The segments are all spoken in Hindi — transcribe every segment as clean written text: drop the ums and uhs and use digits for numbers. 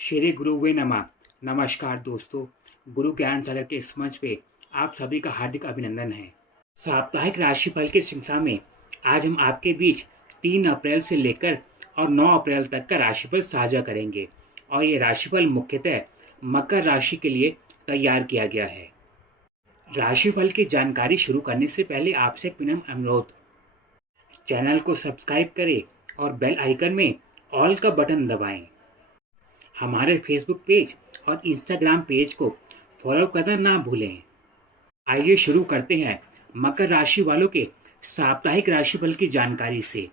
श्री गुरुवे नमः। नमस्कार दोस्तों, गुरु ज्ञान सागर के इस मंच पे आप सभी का हार्दिक अभिनंदन है। साप्ताहिक राशिफल की श्रृंखला में आज हम आपके बीच 3 अप्रैल से लेकर और 9 अप्रैल तक का राशिफल साझा करेंगे और ये राशिफल मुख्यतः मकर राशि के लिए तैयार किया गया है। राशिफल की जानकारी शुरू करने से पहले आपसे एक विनम्र अनुरोध, चैनल को सब्सक्राइब करें और बेल आइकन में ऑल का बटन दबाएं। हमारे फेसबुक पेज और इंस्टाग्राम पेज को फॉलो करना ना भूलें। आइए शुरू करते हैं मकर राशि वालों के साप्ताहिक राशिफल की जानकारी से।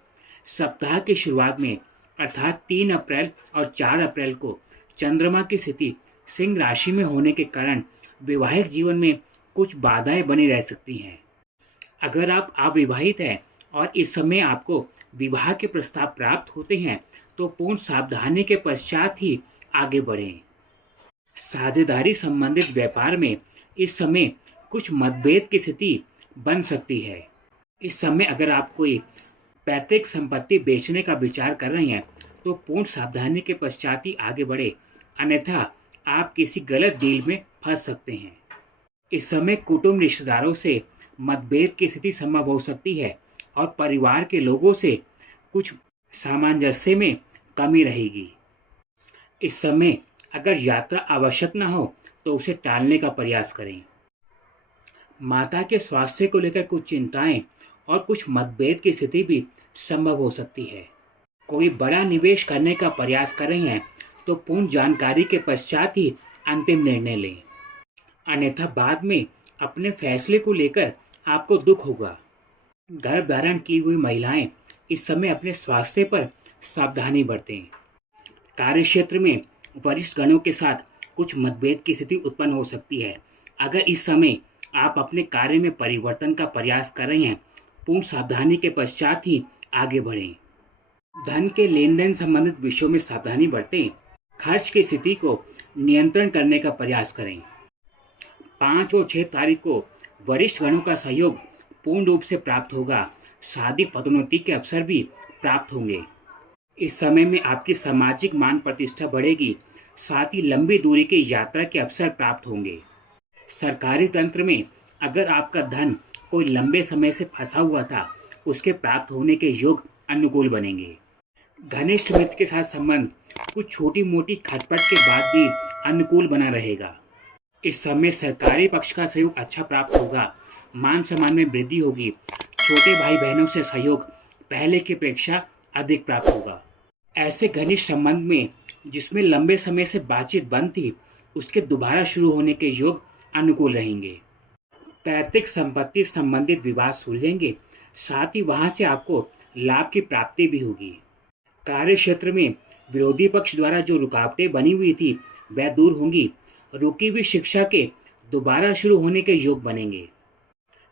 सप्ताह की शुरुआत में अर्थात 3 अप्रैल और 4 अप्रैल को चंद्रमा की स्थिति सिंह राशि में होने के कारण वैवाहिक जीवन में कुछ बाधाएं बनी रह सकती हैं। अगर आप अविवाहित हैं और इस समय आपको विवाह के प्रस्ताव प्राप्त होते हैं तो पूर्ण सावधानी के पश्चात ही आगे बढ़ें। साझेदारी संबंधित व्यापार में इस समय कुछ मतभेद की स्थिति बन सकती है। इस समय अगर आप कोई पैतृक संपत्ति बेचने का विचार कर रहे हैं तो पूर्ण सावधानी के पश्चात ही आगे बढ़े, अन्यथा आप किसी गलत डील में फंस सकते हैं। इस समय कुटुंब रिश्तेदारों से मतभेद की स्थिति संभव हो सकती है और परिवार के लोगों से कुछ सामंजस्य में कमी रहेगी। इस समय अगर यात्रा आवश्यक ना हो तो उसे टालने का प्रयास करें। माता के स्वास्थ्य को लेकर कुछ चिंताएं और कुछ मतभेद की स्थिति भी संभव हो सकती है। कोई बड़ा निवेश करने का प्रयास कर रहे हैं तो पूर्ण जानकारी के पश्चात ही अंतिम निर्णय लें, अन्यथा बाद में अपने फैसले को लेकर आपको दुख होगा। गर्भ धारण की हुई महिलाएं इस समय अपने स्वास्थ्य पर सावधानी बरतें। कार्यक्षेत्र में वरिष्ठ गणों के साथ कुछ मतभेद की स्थिति उत्पन्न हो सकती है। अगर इस समय आप अपने कार्य में परिवर्तन का प्रयास कर रहे हैं, पूर्ण सावधानी के पश्चात ही आगे बढ़ें। धन के लेन देन संबंधित विषयों में सावधानी बरतें। खर्च की स्थिति को नियंत्रण करने का प्रयास करें। 5 और 6 तारीख को वरिष्ठ गणों का सहयोग पूर्ण रूप से प्राप्त होगा। शादी पदोन्नति के अवसर भी प्राप्त होंगे। इस समय में आपकी सामाजिक मान प्रतिष्ठा बढ़ेगी, साथ ही लंबी दूरी की यात्रा के अवसर प्राप्त होंगे। सरकारी तंत्र में अगर आपका धन कोई लंबे समय से फंसा हुआ था, उसके प्राप्त होने के योग अनुकूल बनेंगे। घनिष्ठ मित्र के साथ संबंध कुछ छोटी मोटी खटपट के बाद भी अनुकूल बना रहेगा। इस समय सरकारी पक्ष का सहयोग अच्छा प्राप्त होगा। मान सम्मान में वृद्धि होगी। छोटे भाई बहनों से सहयोग पहले की अपेक्षा अधिक प्राप्त होगा। ऐसे घनिष्ठ संबंध में जिसमें लंबे समय से बातचीत बंद थी, उसके दोबारा शुरू होने के योग अनुकूल रहेंगे। पैतृक संपत्ति संबंधित विवाद सुलझेंगे, साथ ही वहां से आपको लाभ की प्राप्ति भी होगी। कार्य क्षेत्र में विरोधी पक्ष द्वारा जो रुकावटें बनी हुई थी वह दूर होंगी। रुकी हुई शिक्षा के दोबारा शुरू होने के योग बनेंगे।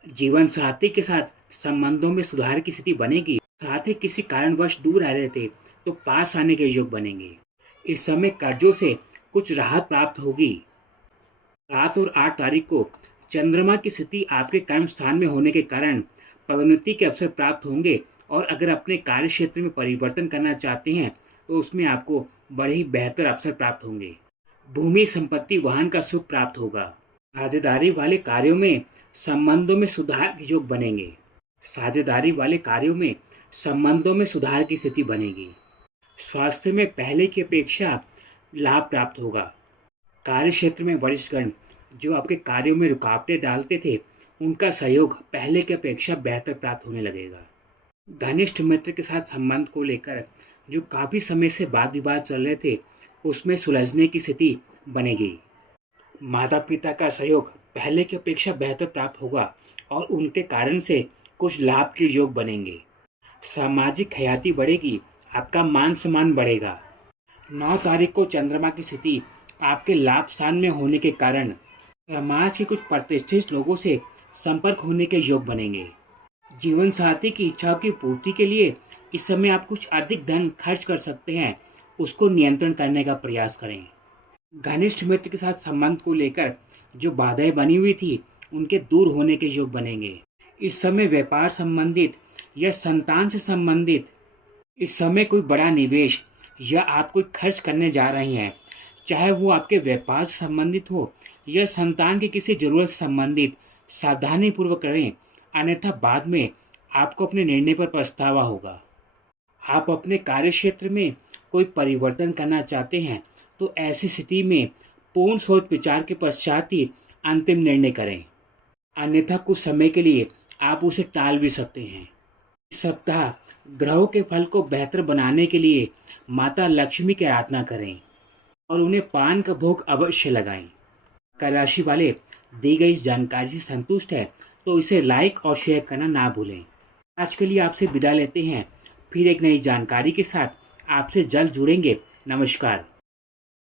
जीवन साथी के साथ संबंधों में सुधार की स्थिति बनेगी। साथ ही किसी कारणवश दूर रह रहे थे तो पास आने के योग बनेंगे। इस समय कर्जों से कुछ राहत प्राप्त होगी। 7 और 8 तारीख को चंद्रमा की स्थिति आपके कर्म स्थान में होने के कारण पदोन्नति के अवसर प्राप्त होंगे और अगर अपने कार्य क्षेत्र में परिवर्तन करना चाहते हैं तो उसमें आपको बड़े ही बेहतर अवसर प्राप्त होंगे। भूमि संपत्ति वाहन का सुख प्राप्त होगा। साझेदारी वाले कार्यों में संबंधों में सुधार के योग बनेंगे। साझेदारी वाले कार्यों में संबंधों में सुधार की स्थिति बनेगी। स्वास्थ्य में पहले की अपेक्षा लाभ प्राप्त होगा। कार्य क्षेत्र में वरिष्ठगण जो आपके कार्यों में रुकावटें डालते थे, उनका सहयोग पहले की अपेक्षा बेहतर प्राप्त होने लगेगा। घनिष्ठ मित्र के साथ संबंध को लेकर जो काफ़ी समय से वाद विवाद चल रहे थे, उसमें सुलझने की स्थिति बनेगी। माता पिता का सहयोग पहले की अपेक्षा बेहतर प्राप्त होगा और उनके कारण से कुछ लाभ के योग बनेंगे। सामाजिक हयाती बढ़ेगी, आपका मान सम्मान बढ़ेगा। 9 तारीख को चंद्रमा की स्थिति आपके लाभ स्थान में होने के कारण समाज के कुछ प्रतिष्ठित लोगों से संपर्क होने के योग बनेंगे। जीवन साथी की इच्छाओं की पूर्ति के लिए इस समय आप कुछ अधिक धन खर्च कर सकते हैं, उसको नियंत्रण करने का प्रयास करें। घनिष्ठ मित्र के साथ संबंध को लेकर जो बाधाएं बनी हुई थी, उनके दूर होने के योग बनेंगे। इस समय व्यापार संबंधित या संतान से संबंधित इस समय कोई बड़ा निवेश या आप कोई खर्च करने जा रहे हैं, चाहे वो आपके व्यापार से संबंधित हो या संतान की किसी ज़रूरत से संबंधित, सावधानीपूर्वक करें, अन्यथा बाद में आपको अपने निर्णय पर पछतावा होगा। आप अपने कार्यक्षेत्र में कोई परिवर्तन करना चाहते हैं, तो ऐसी स्थिति में पूर्ण सोच विचार के पश्चात ही अंतिम निर्णय करें, अन्यथा कुछ समय के लिए आप उसे टाल भी सकते हैं। इस सप्ताह ग्रहों के फल को बेहतर बनाने के लिए माता लक्ष्मी की आराधना करें और उन्हें पान का भोग अवश्य लगाएं। कर राशि वाले दी गई इस जानकारी से संतुष्ट है तो इसे लाइक और शेयर करना ना भूलें। आज के लिए आपसे विदा लेते हैं, फिर एक नई जानकारी के साथ आपसे जल्द जुड़ेंगे। नमस्कार।